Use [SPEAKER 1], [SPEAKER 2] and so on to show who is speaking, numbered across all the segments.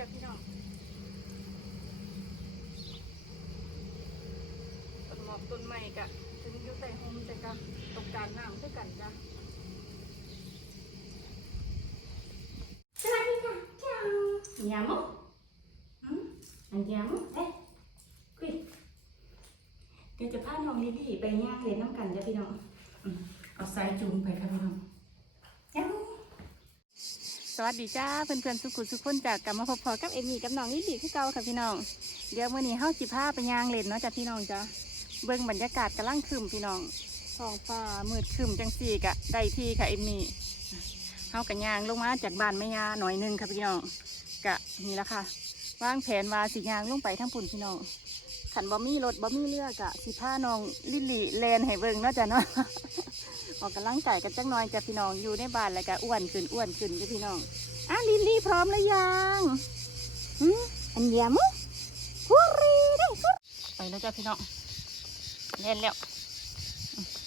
[SPEAKER 1] จ้ะพี่น้องต้นหมอกต้นไม้กะถึงอยู่ใต้โฮมแต่กะตกการน้ำคือกันจ้ะ
[SPEAKER 2] สวัสดีค่ะเจ้า Andiamo? Mm? Andiamo? Eh? Qui. เดี๋ยวจะพาน้องลิลลี่ไปย่างเล่นน้ำกันจ้ะพี่น้องอืมเอาสายจูงไปค่ะพี่น้องเจ้า
[SPEAKER 1] ส วัสดีจ้าเพื่อนๆสุขุสุขคนจากกลับมาพบพอกับเอมี่กับน้องลิลลี่คือเก่าค่ะพี่น้องเดี๋ยวมื่อนี้เฮาสิพาไปยางเล่นเนาะจ้ะพี่น้องจ้ะเบิ่งบรรยากาศกำลังครึมพี่น้องท้องฟ้ามืดครึมจังสี่กะได้ที่ค่ะเอมี่เฮากะย่างลงมาจากบ้านแม่ยาหน่อยหนึงค่ะพี่น้องกะนี่ละค่ะวางแผนว่าสิยางลงไปทั้งปุ่นพี่น้องขันบ่มีรถบ่มีเรือกะสิพาน้องลิลลี่แลนให้เบิ่งเนาะจ้ะเนาะ ออกกำลังกายกันจักหน่อยจ้ะพี่น้องอยู่ในบ้านแล้วก็อ้วนขึ้นอ้วนขึ้นจ้ะพี่น้องอะลิลลี่พร้อมหรือยังหืมอันเดียมุฮูรีได้ฮูไปแล้วจ้ะพี่น้องเล่นแล้ว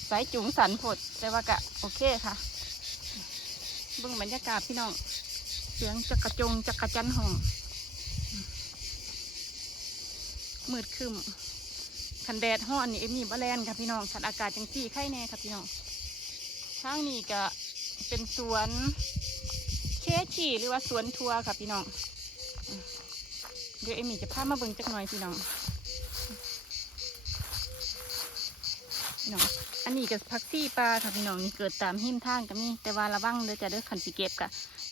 [SPEAKER 1] สายจุ๋งสันผดแต่ว่ากะโอเคค่ะเบิ่งบรรยากาศพี่น้องเสียงจักระจงจักระจันห้องมมืดคึมคันแดดห้อนนี่เอ็มนี่บะแลนค่ะพี่น้องคันอากาศจังซี่ไข่แน่ค่ะพี่น้อง ทางนี้ก็เป็นสวนเคชีหรือว่าสวนทัวร์ค่ะพี่น้อง เดี๋ยวเอมี่จะพามาเบิ่งจักหน่อยพี่น้องพี่น้อง อันนี้ก็พักซี่ปลาค่ะพี่น้องนี่เกิดตามหิมทางก็มีแต่ว่าระวังเด้อจะเด้อขันสิเก็บกะ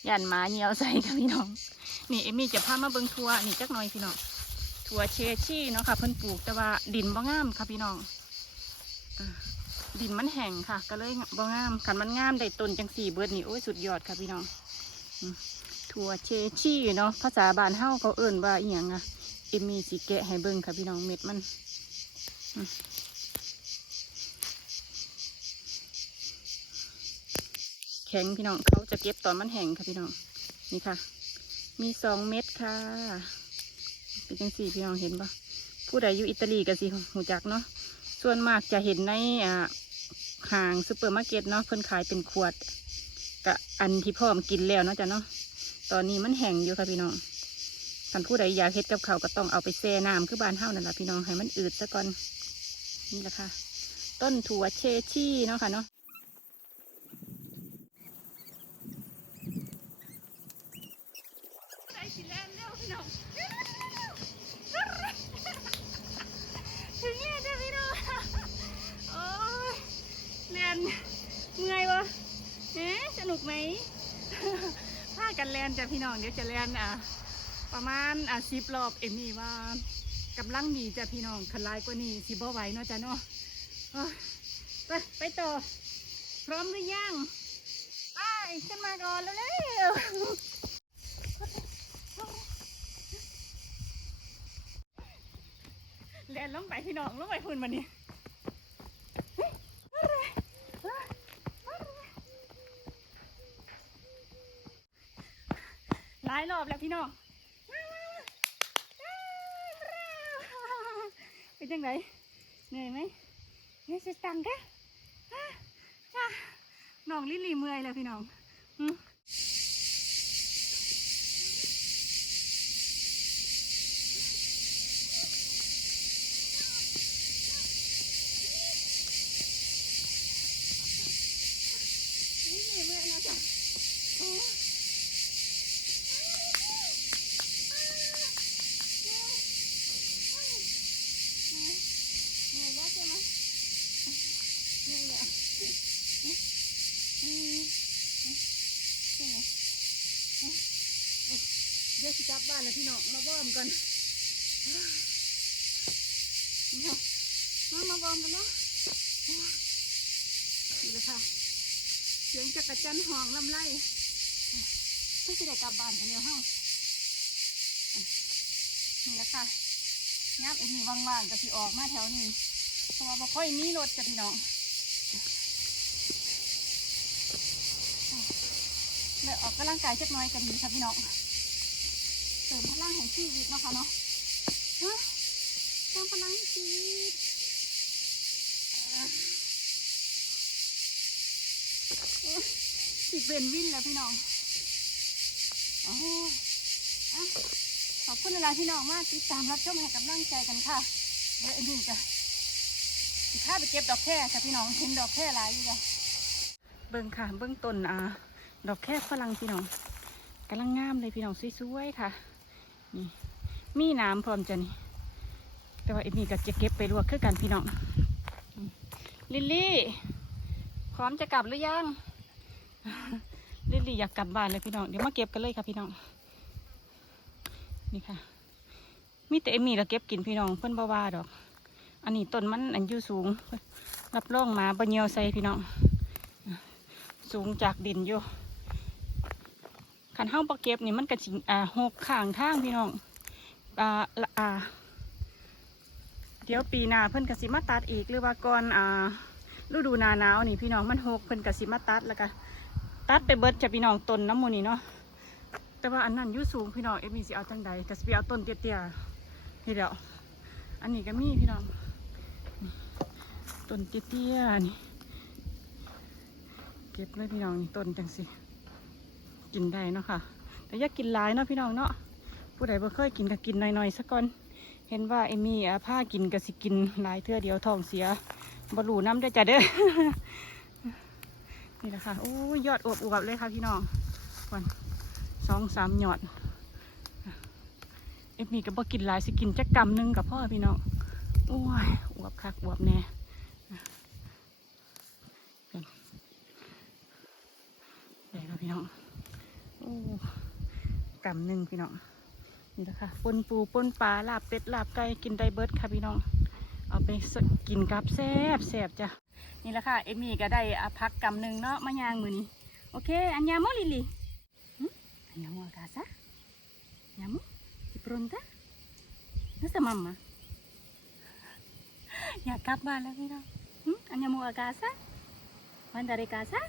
[SPEAKER 1] ย่านหมาเหนียวใส่ค่ะพี่น้อง นี่เอมี่จะพามาเบิ่งทัวร์นี่จักหน่อยพี่น้องทัวร์เชชี่เนาะค่ะเพิ่นปลูกแต่ว่าดินบ่งามค่ะพี่น้องอ่า ดินมันแห้งค่ะ ก็เลยบ่งามขันมันงามได้ต้นจังสี่เบิดนี่โอ้ยสุดยอดค่ะพี่น้องถั่วเชชี่เนาะภาษาบ้านเฮาเขาเอิ่นว่าอีหยังอะเอมมีสิแกะให้เบิ่งค่ะพี่น้องเม็ดมันแข็งพี่น้องเขาจะเก็บตอนมันแห้งค่ะพี่น้องนี่ค่ะ มีสองเม็ดค่ะเป็นจังสี่พี่น้องเห็นปะผู้ใดอยู่อิตาลีก็สิหูจักเนาะส่วนมากจะเห็นในอ่า ห้างซูเปอร์มาร์เก็ตเนาะเพิ่นขายเป็นขวดกะอันที่พ่อมกินแล้วเนาะจ้ะเนาะตอนนี้มันแห้งอยู่ค่ะพี่น้องท่านผู้ใดอยากเฮ็ดกับเขาก็ต้องเอาไปแช่น้ำคือบานเฮานั่นแหละพี่น้องให้มันอืดซะก่อนนี่แหละค่ะ ต้นถั่วเชชี่เนาะค่ะเนาะถึงเนี่ยจ้ะพี่น้อง โอ้ยเรียนเมื่อยวะเอ๊ะ สนุกไหมพากันแลนจ้ะพี่น้องเดี๋ยวจะแลนอะประมาณอะสิบรอบเอ็มมี่ว่ากำลังดีจ้ะพี่น้องคันลายกว่านี้สิบ่ไหวเนาะจ้ะเนาะไปไปต่อ พร้อมหรือยังไปขึ้นมาก่อนเร็วๆแลนลงไปพี่น้องลงไปพุ่นมานี่ ลายรอบแล้วพี่น้องเป็นยังไงเหนื่อยไหมเนี่ยสุดตังกะน้องลิลลี่เมื่อยแล้วพี่น้องอืมลิลลี่เมื่อยแล้วจ้ะโอ้ เหนื่อยแล้วใช่ไหมเหนื่อยแล้วอืมใช่ไหมเดี๋ยว สิกลับบ้านแล้วพี่น้องมาวอร์มกันมามามาวอร์มกันเนาะนี่แหละค่ะเสียงจักรจันห้องลำไรเพื่อจะได้กลับบ้านกันเร็วเฮ้านี่แหละค่ะยับเอ็นี่ว่างๆก็สิออกมาแถวนี้เพราะว่าบ่ค่อยมีรถจ้ะพี่น้องเดี๋ยวออกกำลังกายเจักน่อยกันดีค่ะพี่น้อง ริมพลังแห่งชีวิตเนาะค่ะเนาะฮะเสริมพลังชีวิตอ่าโอ้ยสิเป็นวินแล้วพี่น้องโอ้อะอบคุณเวลาพี่น้องมากติดตามรับชมให้กำลังใจกันค่ะเดี๋ยวอ็มมี่จะข้าไปเก็บดอกแค่ค่ะพี่น้องเห็นดอกแค่หลายอยู่จ้ะเบิ่งค่ะเบิ่งต้นอ่าดอกแค่ฝรั่งพี่น้องกำลังงามเลยพี่น้องสวยๆค่ะ นี่มีน้ำพร้อมจะนี่ แต่ว่าเอ็มมี่ก็จะเก็บไปลวกคือกันพี่น้อง ลิลลี่ พร้อมจะกลับหรือยัง ลิลลี่อยากกลับบ้านเลยพี่น้อง เดี๋ยวมาเก็บกันเลยค่ะพี่น้อง นี่ค่ะ มีแต่เอ็มมี่เราเก็บกินพี่น้อง เพิ่อนบ่ว่าดอก อันนี้ต้นมันอันยู่สูง รับรองมาบะเนียวใส่พี่น้อง สูงจากดินอยู่ ขันเฮ้าปะเก็บนี่มันกระชิงอ่าหกข้างทางพี่น้องอ่าละอ่า เดี๋ยวปีหน้าเพิ่นกระสิมาตัดอีกหรือว่าก่อนอ่าฤดูนาหนาวนี่พี่น้องมันหกเพิ่นกระสิมาตัดแล้วก็ตัดไปเบิดจะพี่น้องต้นน้ำมูนี่เนาะแต่ว่าอันนั้นยู่สูงพี่น้องเอ็มมีสิเอาจังใดก็สิเอาต้นเตี้ยๆนี่เดี๋ยวอันนี้ก็มีพี่น้องต้นเตี้ยๆนี่เก็บเลยพี่น้องนี่ต้นจังสิ กินได้เนาะค่ะ แต่อย่ากินหลายเนาะพี่น้องเนาะ ผู้ใดบ่เคยกินก็กินหน่อยๆสักก่อน เห็นว่าเอมี่อะผ้ากินก็สิกินหลายเทื่อเดียวท้องเสียบรูน้ำได้จ้ะเด้อ นี่แหละค่ะโอ้ยยอดอวบอวบเลยค่ะพี่น้องวันสองสามหยอด เอมี่ก็บ่กินหลายสิกินจักกำหนึงกับพ่อพี่น้อง โอ้ยอวบคักอวบแน่เป็น ใหญ่ค่ะพี่น้องโอ้กำหนึ่งพี่น้องนี่แหละค่ะปนปูปนปลาลาบเป็ดลาบไก่กินได้เบิร์ดค่ะพี่น้อง เอาไปกินกับแซ่บแซ่บจ้ะนี่แหละค่ะเอมี่ก็ได้อพักกำหนึ่งเนาะมายางมือนี้โอเค อันยาโมลิลีอันยาโมอกาซะยาโมจิปรนตะนั่นสมัมมาอยากกลับบ้านแล้วพี่น้องอันยาโมอกาซะวันดาริกาซะ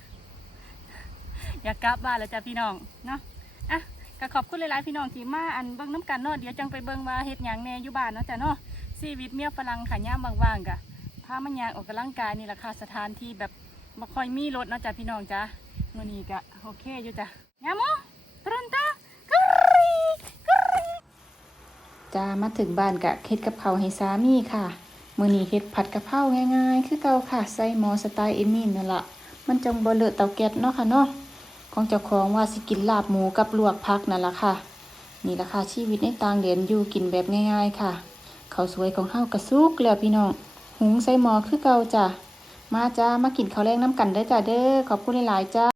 [SPEAKER 1] อยากกลับบ้านแล้วจ้ะพี่น้องเนาะอะก็ขอบคุณหลายๆพี่น้องที่มาอันเบิ่งน้ำกันเนาะเดี๋ยวจังไปเบิ่งว่าเฮ็ดหยังแน่อยู่บ้านเนาะจ้ะเนาะชีวิตเมียฝรั่งค่ะย่ามว่างๆกะพามันยางออกกำลังกายนี่แหละค่ะสถานที่แบบบ่ค่อยมีรถเนาะจ้ะพี่น้องจ้ะมื้อนี้ก็โอเคอยู่จ้ะยามโมตรอนตากรีกรี
[SPEAKER 3] จ้ามาถึงบ้านกะเฮ็ดกับเขาให้สามีค่ะมื้อนี้เฮ็ดผัดกะเพราง่ายๆ คือเก่าค่ะใส่หม้อสไตล์เอมี่นั่นละมันจังบ่เลอะเตาแก๊สเนาะค่ะเนาะ ของเจ้าของว่าสิกินลาบหมูกับลวกพักนั่นละค่ะ นี่ละค่ะชีวิตในต่างเดนอยู่กินแบบง่ายๆค่ะข้าวสวยของเฮากระซุกแล้วพี่น้องหุงใส่หม้อคือเก่าจ้ะมาจ้ามากินข้าวแรงน้ำกันได้จ้าเด้อขอบคุณหลายๆจ้า